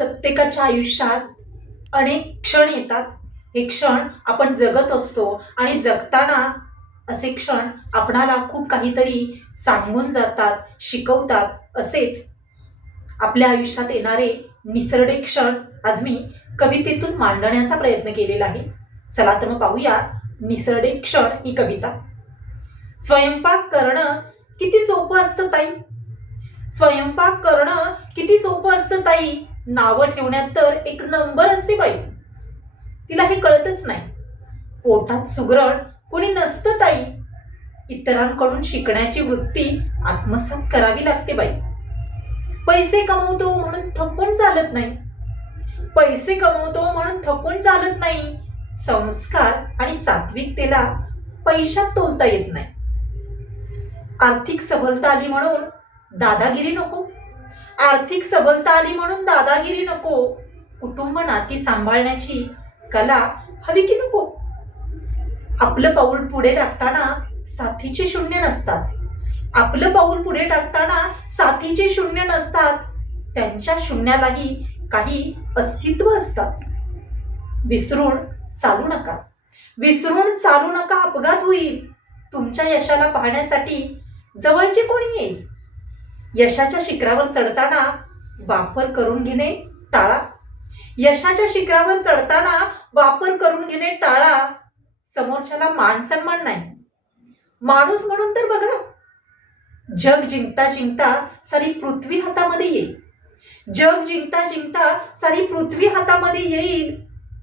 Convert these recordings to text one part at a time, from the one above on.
प्रत्येकाच्या आयुष्यात अनेक क्षण येतात. हे क्षण आपण जगत असतो आणि जगताना असे क्षण आपणाला खूप काहीतरी सांगून जातात शिकवतात. असेच आपल्या आयुष्यात येणारे निसरडे क्षण आज मी कवितेतून मांडण्याचा प्रयत्न केलेला आहे. चला तर मग पाहूया निसरडे क्षण ही कविता. स्वयंपाक करणं किती सोपं असतं ताई? स्वयंपाक करणं किती सोपं असतं ताई? नावं ठेवण्यात तर एक नंबर असते बाई. तिला हे कळतच नाही. पोटात सुगरण कोणी नसतं ताई. इतरांकडून शिकण्याची वृत्ती आत्मसात करावी लागते बाई. पैसे कमवतो म्हणून थकून चालत नाही. पैसे कमवतो म्हणून थकून चालत नाही. संस्कार आणि सात्विकतेला पैशात तोलता येत नाही. आर्थिक सबलता आली म्हणून दादागिरी नको. आर्थिक सबलता आली म्हणून दादागिरी नको. कुटुंब नाती सांभाळण्याची कला हवी की नको? आपलं पाऊल पुढे टाकताना साथीचे शून्य नसतात. आपलं पाऊल पुढे टाकताना साथीचे शून्य नसतात. त्यांच्या शून्यालाही काही अस्तित्व असतात. विसरून चालू नका. विसरून चालू नका अपघात होईल. तुमच्या यशाला पाहण्यासाठी जवळचे कोणी येईल? यशाच्या शिखरावर चढताना वापर करून घेणे टाळा. यशाच्या शिखरावर चढताना वापर करून घेणे टाळा. समोरच्याला मान सन्मान नाही. माणूस म्हणून तर बघा. जग जिंकता जिंकता सारी पृथ्वी हातामध्ये येईल. जग जिंकता जिंकता सारी पृथ्वी हातामध्ये येईल.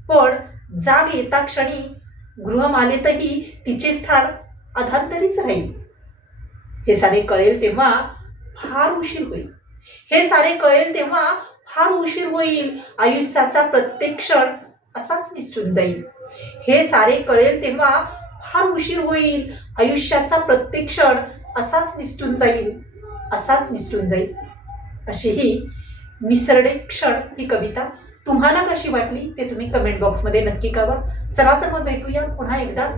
पण जाग येता क्षणी गृहमालेतही तिचे स्थान अधांतरीच राहील. हे सारे कळेल तेव्हा फार उशीर होईल. हे सारे कळेल तेव्हा फार उशीर होईल. आयुष्याचा प्रत्येक क्षण असाच निसटून जाईल. हे सारे कळेल तेव्हा फार उशीर होईल. आयुष्याचा प्रत्येक क्षण असाच निसटून जाईल. असाच निसटून जाईल. अशी ही निसरडे क्षण ही कविता तुम्हाला कशी वाटली ते तुम्ही कमेंट बॉक्समध्ये नक्की कळवा. चला तर मग भेटूया पुन्हा एकदा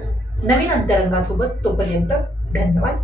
नवीन अंतरंगासोबत. तोपर्यंत धन्यवाद.